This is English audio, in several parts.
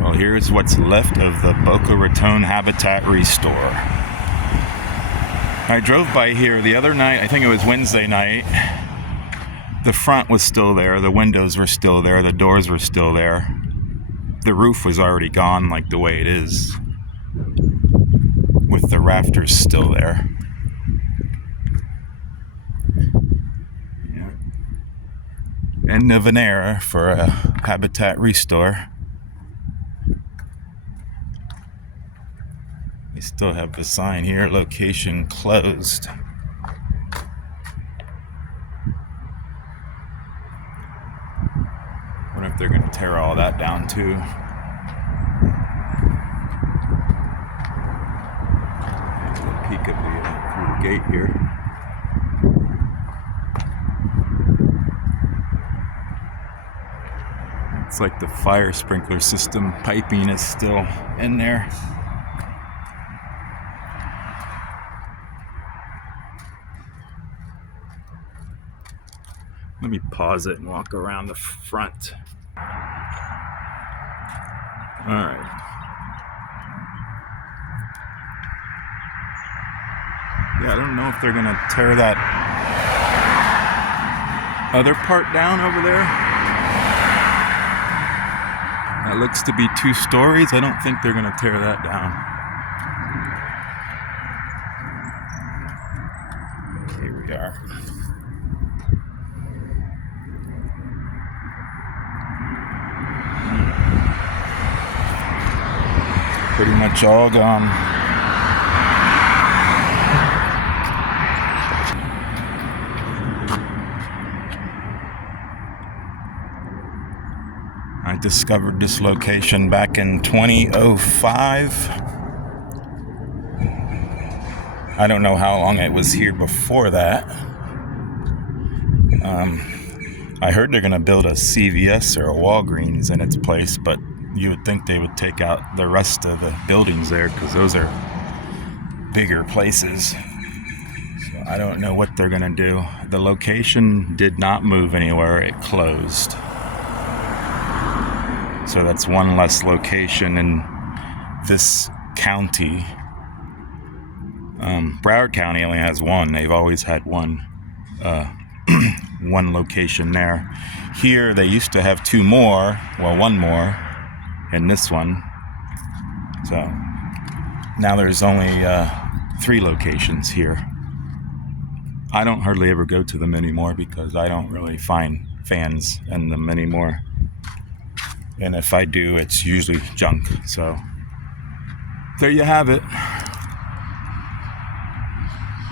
Well, here's what's left of the Boca Raton Habitat Restore. I drove by here the other night, I think it was Wednesday night. The front was still there, the windows were still there, the doors were still there. The roof was already gone like the way it is, with the rafters still there. Yeah. End of an era for a habitat restore. They still have the sign here, location closed. Wonder if they're going to tear all that down too. Here's a peek of through the gate here. It's like the fire sprinkler system piping is still in there. Let me pause it and walk around the front. Alright. Yeah, I don't know if they're gonna tear that other part down over there. That looks to be 2 stories. I don't think they're gonna tear that down. Here we are. Pretty much all gone. I discovered this location back in 2005. I don't know how long it was here before that. I heard they're going to build a CVS or a Walgreens in its place, but you would think they would take out the rest of the buildings there because those are bigger places. So I don't know what they're going to do. The location did not move anywhere. It closed. So that's one less location in this county. Broward County only has one. They've always had one. One location there. Here they used to have 2 more. Well, 1 more. In this one. So now there's only 3 locations here. I don't hardly ever go to them anymore because I don't really find fans in them anymore. And if I do, it's usually junk. So there you have it.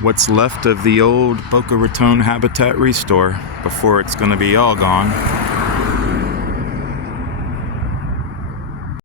What's left of the old Boca Raton Habitat Restore before it's going to be all gone.